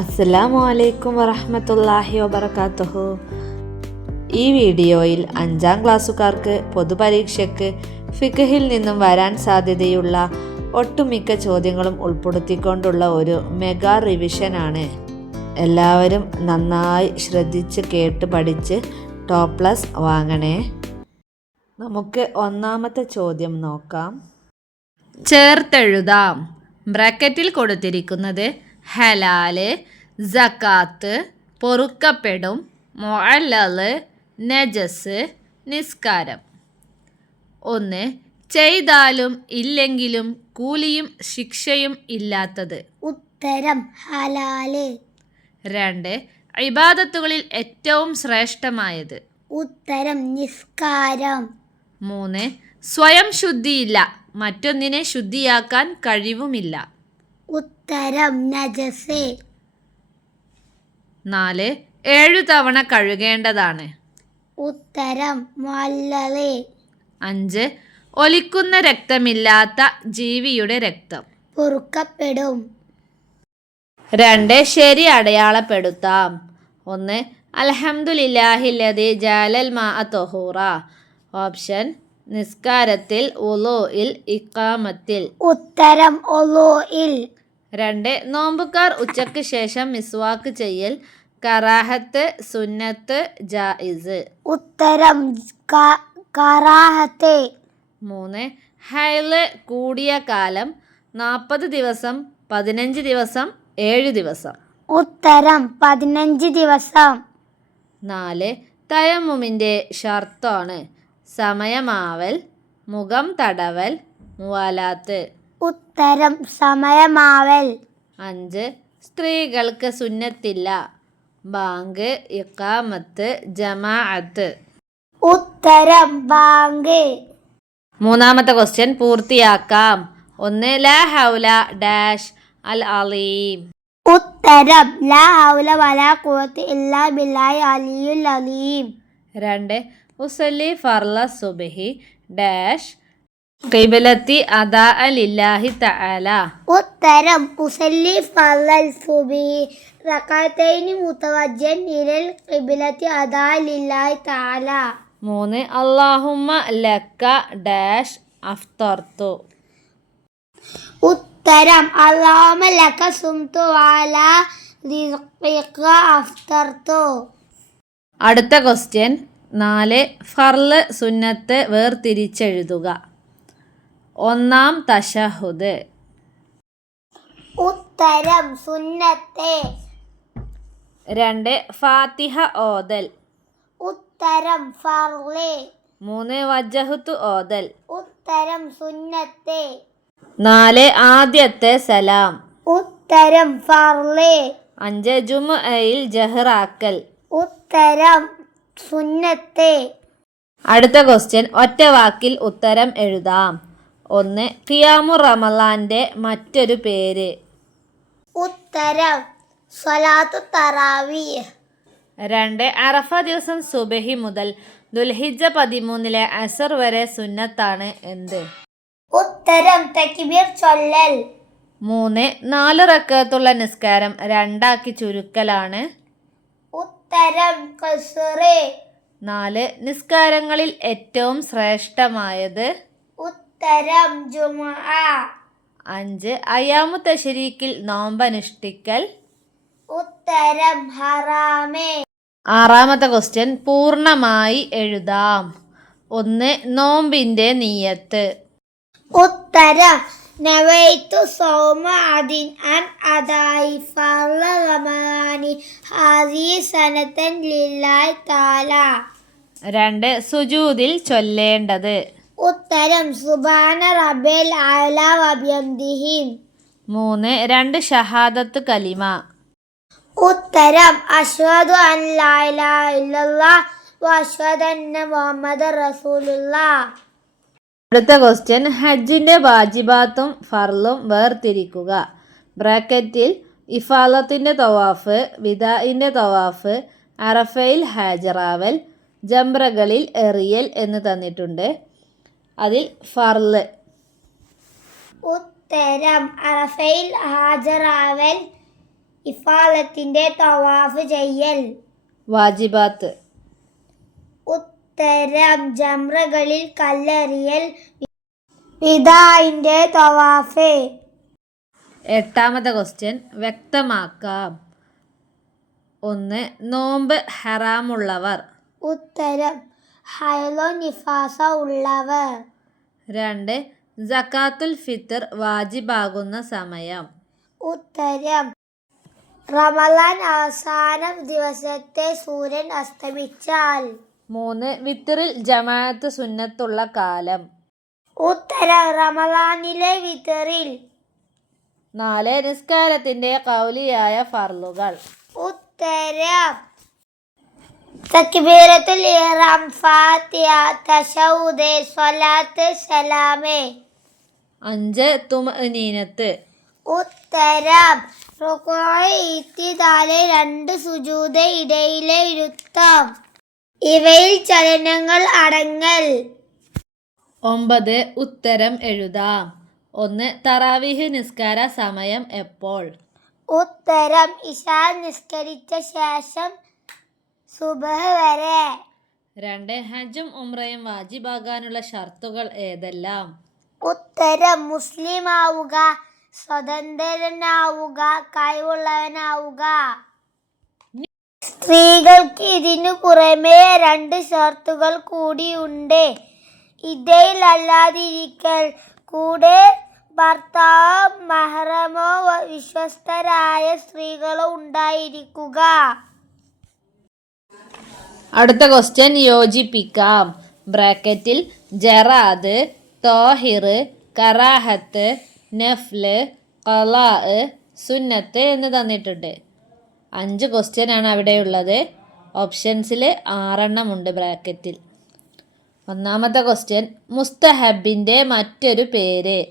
അസ്സലാമു അലൈക്കും വറഹമത്തല്ലാഹി വബർക്കാത്തുഹു ഈ വീഡിയോയിൽ അഞ്ചാം ക്ലാസ്സുകാർക്ക് പൊതുപരീക്ഷയ്ക്ക് ഫിഖഹിൽ നിന്നും വരാൻ സാധ്യതയുള്ള ഒട്ടുമിക്ക ചോദ്യങ്ങളും ഉൾപ്പെടുത്തിക്കൊണ്ടുള്ള ഒരു മെഗാ റിവിഷനാണ്. എല്ലാവരും നന്നായി ശ്രദ്ധിച്ച് കേട്ട് പഠിച്ച് ടോപ്പ് പ്ലസ് വാങ്ങണേ. നമുക്ക് ഒന്നാമത്തെ ചോദ്യം നോക്കാം. ചേർത്തെഴുതാം. ബ്രാക്കറ്റിൽ കൊടുത്തിരിക്കുന്നത് ഹലാൽ സക്കാത്ത് പൊറുക്കപ്പെടും മൊഅല്ലല് നജസ് നിസ്കാരം. ഒന്ന് ചെയ്താലും ഇല്ലെങ്കിലും കൂലിയും ശിക്ഷയും ഇല്ലാത്തത്. ഉത്തരം ഹലാൽ. രണ്ട് ഇബാദത്തുകളിൽ ഏറ്റവും ശ്രേഷ്ഠമായത്. ഉത്തരം നിസ്കാരം. മൂന്ന് സ്വയം ശുദ്ധിയില്ല. മറ്റൊന്നിനെ ശുദ്ധിയാക്കാൻ കഴിവുമില്ല. ഉത്തരം നജസ്. നാല് ഏഴു തവണ കഴുകേണ്ടതാണ്. ഉത്തരം മല്ലല് അഞ്ച് ഒലിക്കുന്ന രക്തമില്ലാത്ത ജീവിയുടെ രക്തം. പൊറുക്കപ്പെടും. രണ്ട് ശരി അടയാളപ്പെടുത്താം. ഒന്ന് അലഹമുല്ലാഹില്ലതി ജാലൽ മാ തൊഹൂറ. ഓപ്ഷൻ നിസ്കാരത്തിൽ ഉലോയിൽ ഇക്കാമത്തിൽ ഉത്തരം ഒലോയിൽ രണ്ട് നോമ്പുകാർ ഉച്ചയ്ക്ക് ശേഷം മിസ്വാക്ക് ചെയ്യൽ കറാഹത്ത് സുന്നത്ത് ജായിസ് ഉത്തരം കറാഹത്തെ. മൂന്ന് ഹൈൽ കൂടിയ കാലം നാൽപ്പത് ദിവസം പതിനഞ്ച് ദിവസം ഏഴ് ദിവസം. ഉത്തരം പതിനഞ്ച് ദിവസം. നാല് തയമ്മുമിന്റെ ഷർത്താണ് സമയമാവൽ മുഖം തടവൽ മുവാലാത്ത്. ഉത്തരം സമയമാവൽ. അഞ്ച് സ്ത്രീകൾക്ക് സുന്നത്തില്ല. ബാങ്ക് ഇക്കാമത്ത് ജമാഅത്ത്. ഉത്തരം ബാങ്ക്. മൂന്നാമത്തെ ക്വസ്റ്റ്യൻ പൂർത്തിയാക്കാം. ഒന്ന് ലാ ഹൗല ഡാഷ് അൽ അലീം. ഉത്തരം ലാ ഹൗല വലാ ഇല്ലാ ബില്ലാഹി അലിയുൽ അലീം. രണ്ട് ഉസലി ഫർല സുബഹി ഡാഷ് കിബിലത്തി അദാ ലില്ലാഹി തആല. ഉത്തരം ഉസല്ലി ഫളൽ സുബി. റകഅത്തൈനി മുതവജ്ജൻ ഇലൽ ഖിബ്ലത്തി അദാ ലില്ലാഹി തആല. മൂന്ന് അല്ലാഹുമ്മ ലക്ക ഡാഷ് അഫ്തർത്തു ഉത്തരം അല്ലാഹുമ്മ ലക സുംതു വഅലാ റിസ്ഖിക അഫ്തർതു. അടുത്ത ക്വസ്റ്റ്യൻ നാല് ഫർൾ സുന്നത്ത് വേർതിരിച്ചെഴുതുക. ഒന്നാം തശഹുദ്. ഉത്തരം സുന്നത്തെ. രണ്ട് ഫാത്തിഹ ഓതൽ. ഉത്തരം ഫർൾ. മൂന്ന് വജഹുത്ത് ഓതൽ. ഉത്തരം സുന്നത്തെ. നാല് ആദ്യത്തെ സലാം. ഉത്തരം ഫർൾ. അഞ്ച് ജുമയിൽ ജഹ്റാക്കൽ. ഉത്തരം സുന്നത്തെ. അടുത്ത ക്വസ്റ്റ്യൻ ഒറ്റ വാക്കിൽ ഉത്തരം എഴുതാം. ഒന്ന് ഖിയാമു റമലാന്റെ മറ്റൊരു പേര്. ഉത്തരം സ്വലാത്തു തറാവീഹ്. രണ്ട് അറഫ ദിവസം സുബഹി മുതൽ ദുൽഹിജ പതിമൂന്നിലെ അസർ വരെ സുന്നത്താണ് എന്ത്? ഉത്തരം തക്ബീർ ചൊല്ലൽ. മൂന്ന് നാല് റക്കത്തുള്ള നിസ്കാരം രണ്ടാക്കി ചുരുക്കലാണ്. ഉത്തരം നാല് നിസ്കാരങ്ങളിൽ ഏറ്റവും ശ്രേഷ്ഠമായത്? ഉത്തരം ജുമാ. അഞ്ച്. അയാമു തശരീക്കിൽ നോമ്പനുഷ്ഠിക്കൽ. ഉത്തരം ഹറാമേ. ആറാമത്തെ ക്വസ്റ്റ്യൻ പൂർണമായി എഴുതാം. ഒന്ന് നോമ്പിന്റെ നീയത്ത്. ഉത്തരം നവൈത്തു സൗമ അദിൻ അൻ അദായി ഫർള റമദാനി ഹാദി സനത്തൻ ലില്ലായ് താല രണ്ട് സുജൂദിൽ ചൊല്ലേണ്ടത്. ഉത്തരം. സുബാന റബേൽ ആല വബിയംദിഹിം മൂന്ന് രണ്ട് ഷഹാദത്ത് കലിമ. ഉത്തരം. അഷ്ഹദു അൻ ലാ ഇലാഹ ഇല്ലല്ലാഹ് വ അന്ന മുഹമ്മദ റസൂലുള്ളാഹ് അടുത്ത ക്വസ്റ്റ്യൻ ഹജ്ജിന്റെ വാജിബാത്തും ഫർളും വേർതിരിക്കുക. ബ്രാക്കറ്റിൽ ഇഫാലത്തിന്റെ തവാഫ് വിദാഇന്റെ തവാഫ് അറഫയിൽ ഹാജറാവൽ ജംറകളിൽ എറിയൽ എന്ന് തന്നിട്ടുണ്ട്. അതിൽ ഫർൾ. ഉത്തരം. അറഫയിൽ ഹാജറാവൽ ഇഫാലത്തിന്റെ തവാഫ് ചെയ്യൽ. വാജിബാത്ത്. ഉത്തരം. ജംറകളിൽ കല്ലെറിയൽ. വിദായിന്റെ തവാഫ്. എട്ടാമത്തെ ക്വസ്റ്റ്യൻ വ്യക്തമാക്കാം. ഒന്ന് നോമ്പ് ഹറാമുള്ളവർ. ഉത്തരം. ഹൈലോ നിഫാസ ഉള്ളവർ രണ്ട് ജക്കാത്തുൽ ഫിത്തർ വാജിബാകുന്ന സമയം. ഉത്തരം റമലാൻ അവസാന ദിവസത്തെ സൂര്യൻ അസ്തമിച്ചാൽ. മൂന്ന് വിത്തറിൽ ജമാഅത്ത് സുന്നത്തുള്ള കാലം. ഉത്തരം റമലാനിലെ വിത്തറിൽ. നാല് നിസ്കാരത്തിന്റെ കൗലിയായ ഫർലുകൾ ഉത്തരം തക്ബീറത്തുൽ ഇഹ്റാം ഫാത്തിഹ തശഹുദ് സ്വലാത്ത് സലാമ്. അഞ്ച് തുമനീനത്ത്. ഉത്തരം റുക്കോയ് രണ്ട് സുജൂദ് ഇടയിലെ ഇരുത്തം. ഇവയിൽ ചലനങ്ങൾ അടങ്ങൽ. ഒമ്പത് ഉത്തരം എഴുതാം. ഒന്ന് തറാവിഹ് നിസ്കാര സമയം എപ്പോൾ? ഉത്തരം ഇശാ നിസ്കരിച്ച ശേഷം സുബഹ് വരെ. രണ്ട് ഹജ്ജും ഉംറയും വാജിബാകാനുള്ള ഷർത്തുകൾ ഏതെല്ലാം? ഉത്തരം മുസ്ലിം ആവുക സ്വതന്ത്രനാവുക കഴിവുള്ളവനാവുക. സ്ത്രീകൾക്ക് ഇതിനു പുറമെ രണ്ട് ഷർത്തുകൾ കൂടിയുണ്ട് ഇതയിലല്ലാതിരിക്കൽ കൂടെ ഭർത്താവ് മഹറമോ വിശ്വസ്തരായ സ്ത്രീകളോ ഉണ്ടായിരിക്കുക. അടുത്ത ക്വസ്റ്റ്യൻ യോജിപ്പിക്കാം. ബ്രാക്കറ്റിൽ ജറാദ് തോഹിർ കറാഹത്ത് നഫ്ല് കലാ സുന്നത്ത് എന്ന് തന്നിട്ടുണ്ട്. അഞ്ച് ക്വസ്റ്റ്യൻ ആണ് അവിടെ ഉള്ളത്. ഓപ്ഷൻസിൽ ആറെണ്ണം ഉണ്ട് ബ്രാക്കറ്റിൽ ഒന്നാമത്തെ ക്വസ്റ്റ്യൻ മുസ്തഹബിന്റെ മറ്റൊരു പേര്.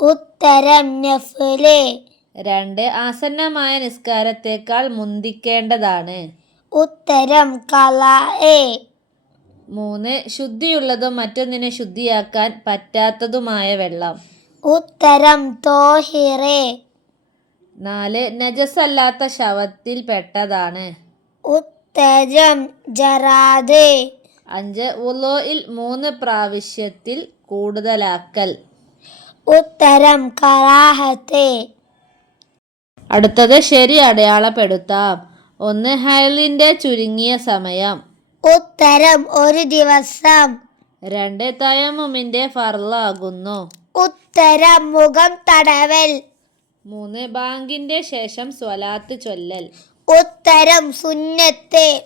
ഉത്തരം നഫ്ല്. രണ്ട് ആസന്നമായ നിസ്കാരത്തേക്കാൾ മുന്തിക്കേണ്ടതാണ്. ഉത്തരം കല എ. മൂന്ന് ശുദ്ധിയുള്ളതും മറ്റൊന്നിനെ ശുദ്ധിയാക്കാൻ പറ്റാത്തതുമായ വെള്ളം. ഉത്തരം തോഹിറെ. നാല് നജസല്ലാത്ത ശവത്തിൽ പെട്ടതാണ്. ഉത്തരം ജറാദ് അഞ്ച് ഉലോയിൽ മൂന്ന് പ്രാവശ്യത്തിൽ കൂടുതലാക്കൽ. ഉത്തരം കലാഹത്തെ അടുത്തത് ശരി അടയാളപ്പെടുത്താം. ഒന്ന് ഹയലിന്റെ ചുരുങ്ങിയ സമയം. ഉത്തരം ഒരു ദിവസം. രണ്ട് തയമുമിന്റെ ഫർലാകുന്നു ഉത്തരം മുഖം തടവൽ. മൂന്ന് ബാങ്കിന്റെ ശേഷം സ്വലാത്ത് ചൊല്ലൽ. ഉത്തരം സുന്നത്ത്.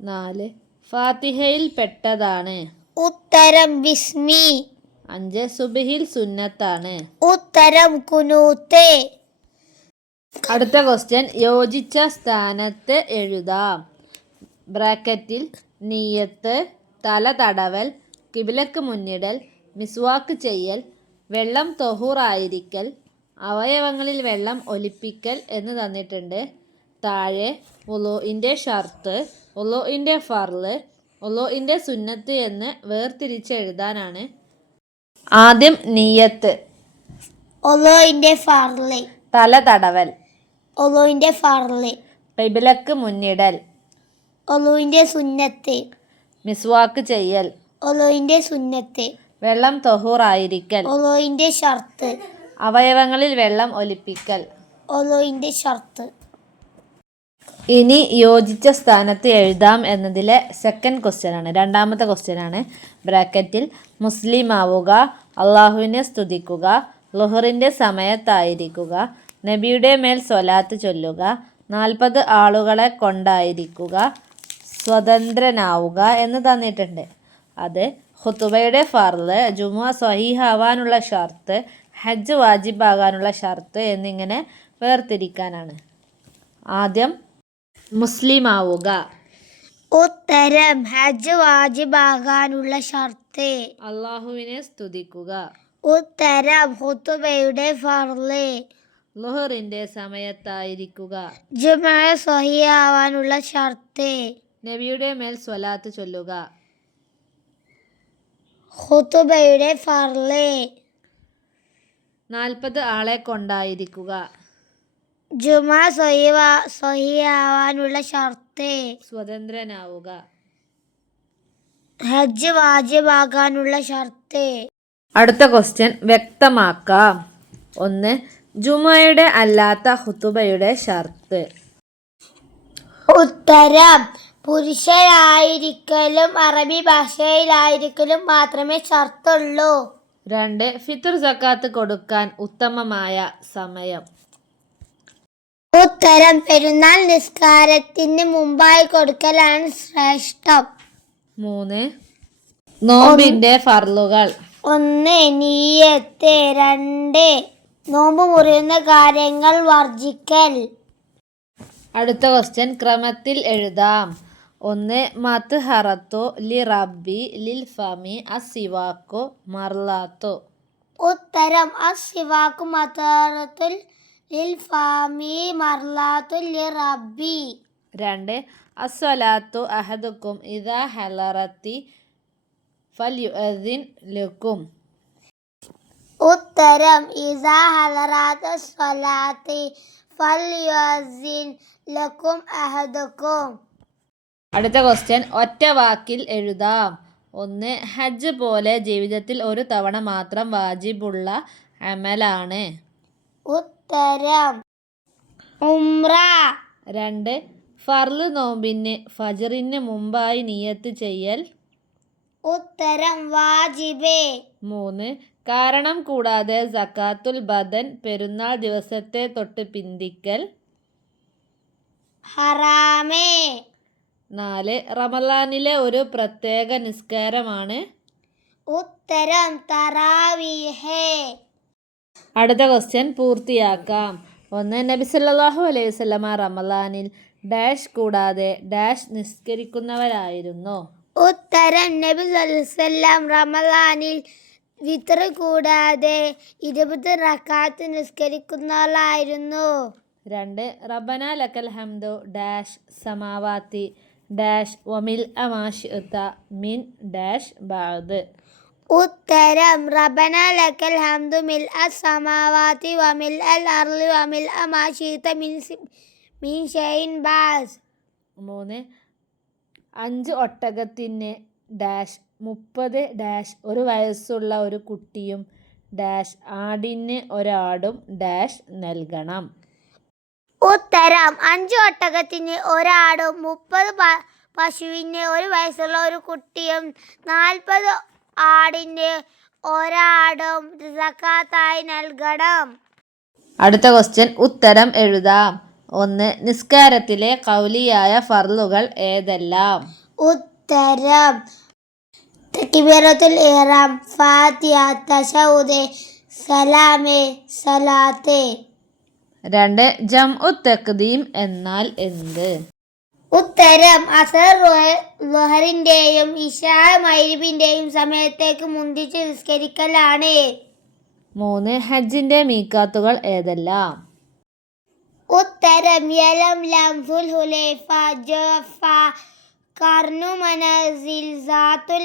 നാല് ഫാത്തിഹയിൽ പെട്ടതാണ്. ഉത്തരം വിസ്മി. അഞ്ച് സുബിഹിൽ സുന്നത്താണ്. ഉത്തരം കുനൂത്ത്. അടുത്ത ക്വസ്റ്റ്യൻ യോജിച്ച സ്ഥാനത്ത് എഴുതാം. ബ്രാക്കറ്റിൽ നീയത്ത് തല തടവൽ കിബിലക്ക് മുന്നിടൽ മിസ്വാക്ക് ചെയ്യൽ വെള്ളം തൊഹൂറായിരിക്കൽ അവയവങ്ങളിൽ വെള്ളം ഒലിപ്പിക്കൽ എന്ന് തന്നിട്ടുണ്ട്. താഴെ ഒലോയിന്റെ ഷർത്ത് ഒലോയിന്റെ ഫർൾ ഒലോയിന്റെ സുന്നത്ത് എന്ന് വേർതിരിച്ചെഴുതാനാണ് ആദ്യം നീയത്ത്. ഒലോയിന്റെ ഫർൾ. തല തടവൽ. ഒലോയിന്റെ ഫർൾ കിബിലക്ക് മുന്നിടൽ. ഒലുവിന്റെ സുന്നത്ത്. മിസ്വാക്ക് ചെയ്യൽ. ഒലുവിന്റെ സുന്നത്ത്. വെള്ളം തൊഹൂറായിരിക്കൽ ഒലുവിന്റെ ഷർത്ത്. അവയവങ്ങളിൽ വെള്ളം ഒലിപ്പിക്കൽ. ഒലുവിന്റെ ഷർത്ത്. ഇനി യോജിച്ച സ്ഥാനത്ത് എഴുതാം എന്നതിലെ സെക്കൻഡ് ക്വസ്റ്റ്യൻ ആണ്. രണ്ടാമത്തെ ക്വസ്റ്റ്യൻ ആണ്. ബ്രാക്കറ്റിൽ മുസ്ലിം ആവുക അള്ളാഹുവിനെ സ്തുതിക്കുക ലുഹറിന്റെ സമയത്തായിരിക്കുക നബിയുടെ മേൽ സ്വലാത്ത് ചൊല്ലുക. നാൽപ്പത് ആളുകളെ കൊണ്ടായിരിക്കുക. സ്വതന്ത്രനാവുക എന്ന് തന്നിട്ടുണ്ട്. അത് ഹുത്തുബയുടെ ഫർദ് ജുമുഅ സ്വഹീഹാവാനുള്ള ഷർത്ത് ഹജ്ജ് വാജിബാകാനുള്ള ഷർത്ത് എന്നിങ്ങനെ വേർതിരിക്കാനാണ്. ആദ്യം മുസ്ലിം ആവുക ഉത്തരം ഹജ്ജ് വാജിബാകാനുള്ള ഷർത്ത്. അള്ളാഹുവിനെ സ്തുതിക്കുക. ഉത്തരം ഹുത്തുബയുടെ ഫർൾ. ലുഹറിന്റെ സമയത്തായിരിക്കുക. ജുമാ സ്വഹിയാവാനുള്ള ഷർത്ത്. നബിയുടെ മേൽ സ്വലാത്ത് ചൊല്ലുക. ഹുത്തുബയുടെ ഫർൾ. നാൽപ്പത് ആളെ കൊണ്ടായിരിക്കുക. ജുമ സൊഹിവ സൊഹിയാവാനുള്ള ഷർത്ത്. സ്വതന്ത്രനാവുക. ഹജ്ജ് വാജിബാകാനുള്ള ഷർത്ത്. അടുത്ത ക്വസ്റ്റ്യൻ വ്യക്തമാക്കാം. ഒന്ന് ജുമയുടെ അല്ലാത്ത ഹുത്തുബയുടെ ഷർത്ത്. ഉത്തരം. പുരുഷരായിരിക്കലും അറബി ഭാഷയിലായിരിക്കലും മാത്രമേ ഷർത്തുള്ളൂ. രണ്ട്. ഫിത്തർ സക്കാത്ത് കൊടുക്കാൻ ഉത്തമമായ സമയം. ഉത്തരം. പെരുന്നാൾ നിസ്കാരത്തിന് മുമ്പായി കൊടുക്കലാണ് ശ്രേഷ്ഠം. മൂന്ന്. നോമ്പിന്റെ ഫർലുകൾ ഒന്ന്. നീയത്ത്. രണ്ട്. നോമ്പ് മുറിയുന്ന കാര്യങ്ങൾ വർജിക്കൽ. അടുത്ത ക്വസ്റ്റ്യൻ ക്രമത്തിൽ എഴുതാം. ഒന്ന് മത്ത് ഹറത്തോ ലി റബ്ബി ലിൽ ഫമി അസിവാക്കോ മർലാത്തോ. ഉത്തരം അസിവാക്കു മതറത്തിൽ ലിൽ ഫാമി മർലാത്തുൽ ലി റബ്ബി. രണ്ട് അസ്വലാത്തു അഹദുക്കും ഇതാ ഹലറത്തി ഫൽ യുഅദിൻ ലക്കും. ഉത്തരം. ഇസാ ഹലറാത്ത സ്വലാത്തി ഫൽയുഅസിൻ ലക്കും അഹദുക്കും. അടുത്ത ക്വസ്റ്റ്യൻ ഒറ്റ വാക്കിൽ എഴുതാം. ഒന്ന് ഹജ്ജ് പോലെ ജീവിതത്തിൽ ഒരു തവണ മാത്രം വാജിബുള്ള അമലാണ്. ഉത്തരം. ഉംറ. രണ്ട് ഫർൾ നോമ്പിന് ഫജറിന് മുമ്പായി നിയത്ത് ചെയ്യൽ. ഉത്തരം വാജിബേ. മൂന്ന് കാരണം കൂടാതെ സക്കാത്തുൽ ബദൻ പെരുന്നാൾ ദിവസത്തെ തൊട്ട് പിന്തിക്കൽ. ഹറാമേ. നാല് റമലാനിലെ ഒരു പ്രത്യേക നിസ്കാരമാണ്. ഉത്തരം തറാവീഹേ. അടുത്ത ക്വസ്റ്റ്യൻ പൂർത്തിയാക്കാം. ഒന്ന് നബി സല്ലല്ലാഹു അലൈഹി വസല്ലമ റമലാനിൽ ഡാഷ് കൂടാതെ ഡാഷ് നിസ്കരിക്കുന്നവരായിരുന്നു. ഉത്തരം നബി സല്ലല്ലാഹു റമദാനിൽ വിത്ര കൂടാതെ ഇരുപത് റക്കാത്ത് നിസ്കരിക്കുന്നവരായിരുന്നു രണ്ട് റബന ലക്കൽ ഹംദു ഡാഷ് സമാവാത്തി ഡാഷ് ഒമിൽ അമാഷിത്ത മിൻ ഡാഷ് ബാദ്. ഉത്തരം റബന ലക്കൽ ഹംദു മിൽ അ സമാവാത്തി വമിൽ അൽ അർലി വമിൽ അമാശീത മിൻ മീൻ മിൻ ഷൈൻ ബാസ്. മൂന്ന് അഞ്ച് ഒട്ടകത്തിന് ഡാഷ് മുപ്പത് ഡാഷ് ഒരു വയസ്സുള്ള ഒരു കുട്ടിയും ഡാഷ് ആടിന് ഒരാടും ഡാഷ് നൽകണം. ഉത്തരം. അഞ്ച് ഒട്ടകത്തിന് ഒരാടും മുപ്പത് പ- പശുവിന് ഒരു വയസ്സുള്ള ഒരു കുട്ടിയും നാൽപ്പത് ആടിന് ഒരാടും സക്കാത്തായി നൽകണം. അടുത്ത ക്വസ്റ്റ്യൻ ഉത്തരം എഴുതാം. ഒന്ന് നിസ്കാരത്തിലെ കൗലിയായ ഫർലുകൾ ഏതെല്ലാം? ഉത്തരം. തക്ബീറത്തുൽ ഇഹ്റാം ഫാത്തിഹ തശഹുദ് സലാമേ സലാത്ത്. രണ്ട് ജംഉ ഉ തക്ദീം എന്നാൽ എന്ത്? ഉത്തരം അസർ ലുഹറിന്റെയും ഇഷാ മൈരിബിന്റെയും സമയത്തേക്ക് മുന്തിച്ച് നിസ്കരിക്കലാണ്. മൂന്ന് ഹജ്ജിന്റെ മീക്കാത്തുകൾ ഏതെല്ലാം? ഉത്തരം യലം ലംഫുൽ ഹുലൈഫ ജഫ കർണു മനസിൽ സാത്തുൽ